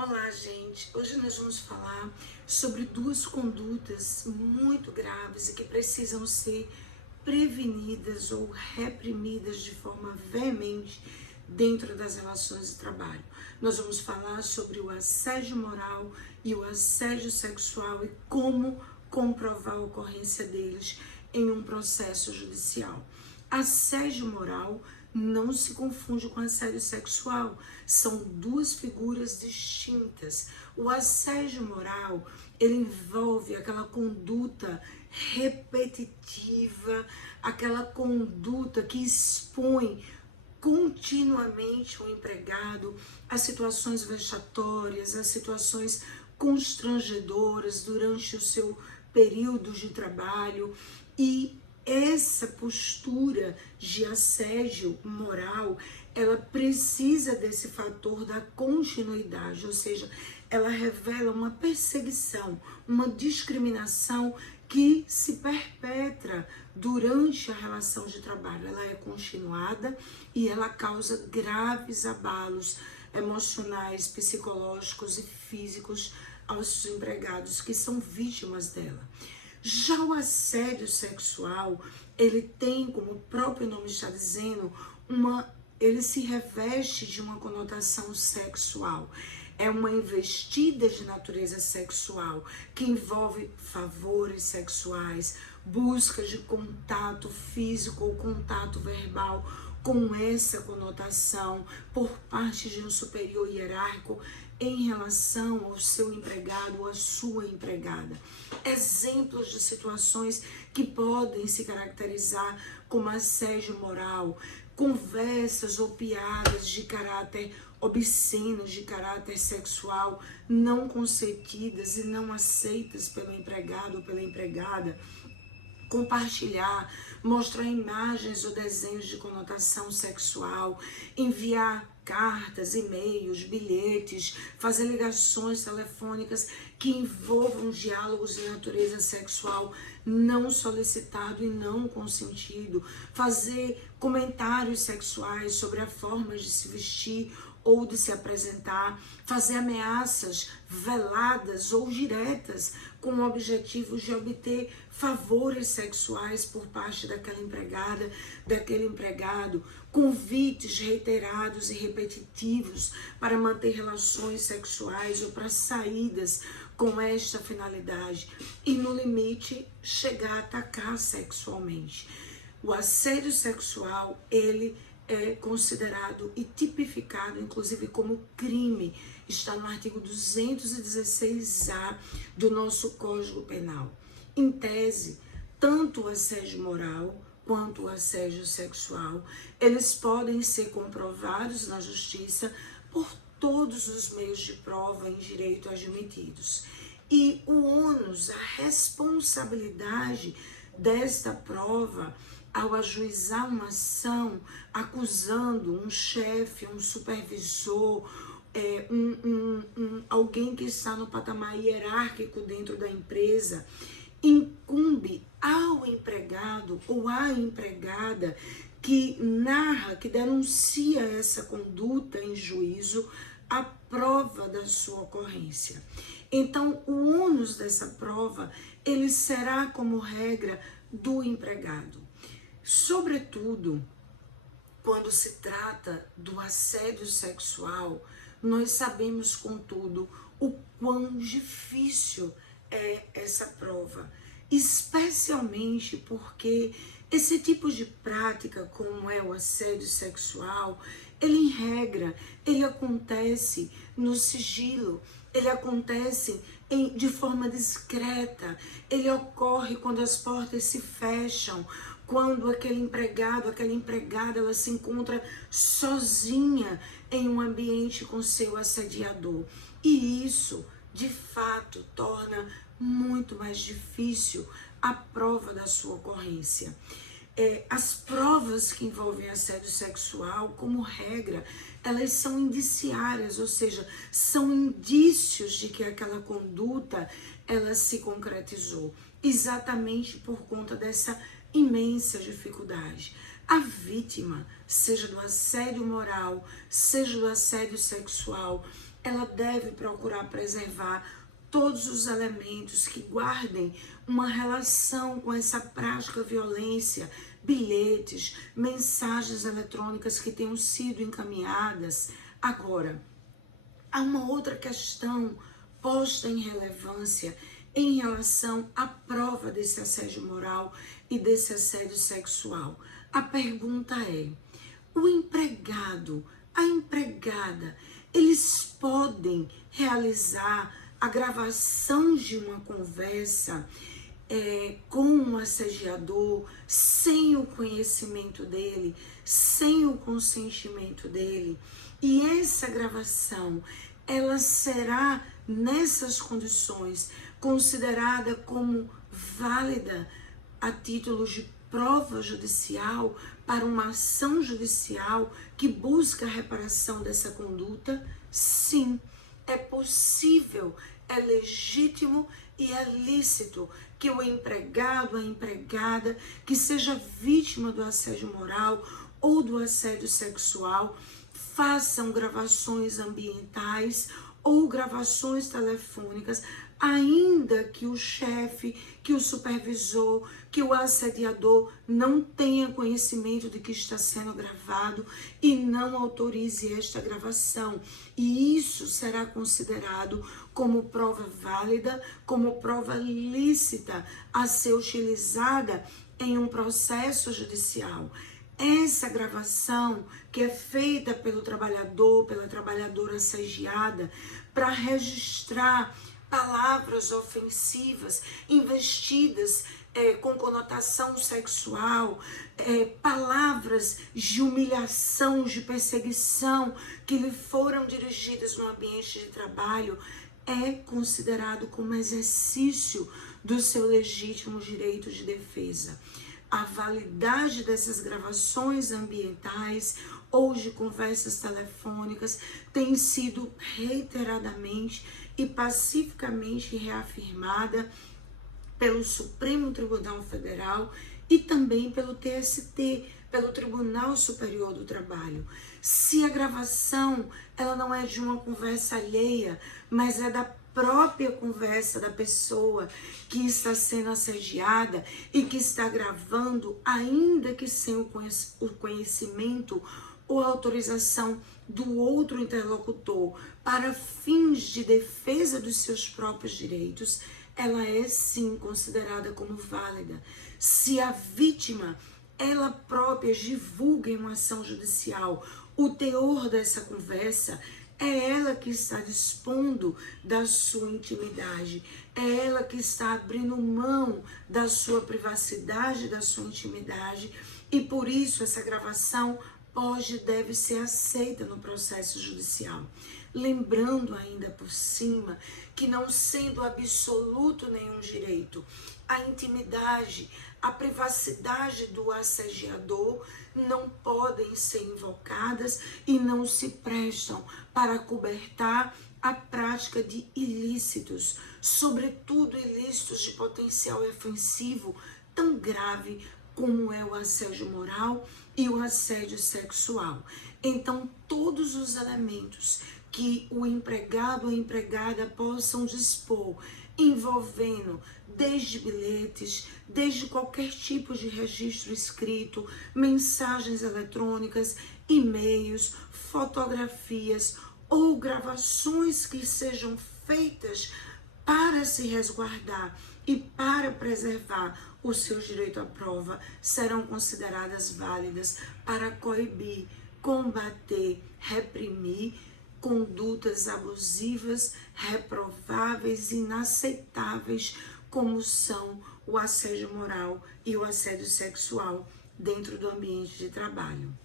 Olá, gente! Hoje nós vamos falar sobre duas condutas muito graves e que precisam ser prevenidas ou reprimidas de forma veemente dentro das relações de trabalho. Nós vamos falar sobre o assédio moral e o assédio sexual e como comprovar a ocorrência deles em um processo judicial. Assédio moral não se confunde com assédio sexual, são duas figuras distintas. O assédio moral, ele envolve aquela conduta repetitiva, aquela conduta que expõe continuamente o empregado a situações vexatórias, a situações constrangedoras durante o seu período de trabalho. E essa postura de assédio moral, ela precisa desse fator da continuidade, ou seja, ela revela uma perseguição, uma discriminação que se perpetra durante a relação de trabalho. Ela é continuada e ela causa graves abalos emocionais, psicológicos e físicos aos empregados que são vítimas dela. Já o assédio sexual, ele tem, como o próprio nome está dizendo, ele se reveste de uma conotação sexual. É uma investida de natureza sexual que envolve favores sexuais, busca de contato físico ou contato verbal com essa conotação por parte de um superior hierárquico em relação ao seu empregado ou à sua empregada. Exemplos de situações que podem se caracterizar como assédio moral, conversas ou piadas de caráter obsceno, de caráter sexual, não consentidas e não aceitas pelo empregado ou pela empregada, compartilhar, mostrar imagens ou desenhos de conotação sexual, enviar cartas, e-mails, bilhetes, fazer ligações telefônicas que envolvam diálogos de natureza sexual não solicitado e não consentido, fazer comentários sexuais sobre a forma de se vestir ou de se apresentar, fazer ameaças veladas ou diretas com o objetivo de obter favores sexuais por parte daquela empregada, daquele empregado, convites reiterados e repetitivos para manter relações sexuais ou para saídas com esta finalidade e, no limite, chegar a atacar sexualmente. O assédio sexual, ele é considerado e tipificado, inclusive, como crime. Está no artigo 216-A do nosso Código Penal. Em tese, tanto o assédio moral quanto o assédio sexual, eles podem ser comprovados na justiça por todos os meios de prova em direito admitidos. E o ônus, a responsabilidade desta prova, ao ajuizar uma ação acusando um chefe, um supervisor, alguém que está no patamar hierárquico dentro da empresa, incumbe ao empregado ou à empregada que narra, que denuncia essa conduta em juízo, a prova da sua ocorrência. Então, o ônus dessa prova, ele será como regra do empregado. Sobretudo, quando se trata do assédio sexual, nós sabemos, contudo, o quão difícil é essa prova, especialmente porque esse tipo de prática, como é o assédio sexual, ele, em regra, ele acontece no sigilo, ele acontece de forma discreta, ele ocorre quando as portas se fecham, quando aquele empregado, aquela empregada, ela se encontra sozinha em um ambiente com seu assediador. E isso, de fato, torna muito mais difícil a prova da sua ocorrência. As provas que envolvem assédio sexual, como regra, elas são indiciárias, ou seja, são indícios de que aquela conduta, ela se concretizou, exatamente por conta dessa imensa dificuldade. A vítima, seja do assédio moral, seja do assédio sexual, ela deve procurar preservar todos os elementos que guardem uma relação com essa prática violência, bilhetes, mensagens eletrônicas que tenham sido encaminhadas. Agora, há uma outra questão posta em relevância em relação à prova desse assédio moral e desse assédio sexual. A pergunta é: o empregado, a empregada, eles podem realizar a gravação de uma conversa com um assediador sem o conhecimento dele, sem o consentimento dele? E essa gravação, ela será, nessas condições, considerada como válida a título de prova judicial para uma ação judicial que busca a reparação dessa conduta? Sim, é possível, é legítimo e é lícito que o empregado, a empregada, que seja vítima do assédio moral ou do assédio sexual, façam gravações ambientais ou gravações telefônicas, ainda que o chefe, que o supervisor, que o assediador não tenha conhecimento de que está sendo gravado e não autorize esta gravação. E isso será considerado como prova válida, como prova lícita a ser utilizada em um processo judicial. Essa gravação que é feita pelo trabalhador, pela trabalhadora assediada, para registrar palavras ofensivas, investidas com conotação sexual, palavras de humilhação, de perseguição que lhe foram dirigidas no ambiente de trabalho, é considerado como exercício do seu legítimo direito de defesa. A validade dessas gravações ambientais ou de conversas telefônicas tem sido reiteradamente e pacificamente reafirmada pelo Supremo Tribunal Federal e também pelo TST, pelo Tribunal Superior do Trabalho. Se a gravação ela não é de uma conversa alheia, mas é da própria conversa da pessoa que está sendo assediada e que está gravando, ainda que sem o conhecimento ou autorização do outro interlocutor para fins de defesa dos seus próprios direitos, ela é sim considerada como válida. Se a vítima, ela própria, divulga em uma ação judicial o teor dessa conversa, é ela que está dispondo da sua intimidade, é ela que está abrindo mão da sua privacidade, da sua intimidade, e por isso essa gravação pode e deve ser aceita no processo judicial. Lembrando ainda por cima que, não sendo absoluto nenhum direito, a intimidade, a privacidade do assediador não podem ser invocadas e não se prestam para acobertar a prática de ilícitos, sobretudo ilícitos de potencial ofensivo tão grave como é o assédio moral e o assédio sexual. Então, todos os elementos que o empregado ou a empregada possam dispor, envolvendo desde bilhetes, desde qualquer tipo de registro escrito, mensagens eletrônicas, e-mails, fotografias ou gravações que sejam feitas para se resguardar e para preservar o seu direito à prova, serão consideradas válidas para coibir, combater, reprimir condutas abusivas, reprováveis, inaceitáveis, como são o assédio moral e o assédio sexual dentro do ambiente de trabalho.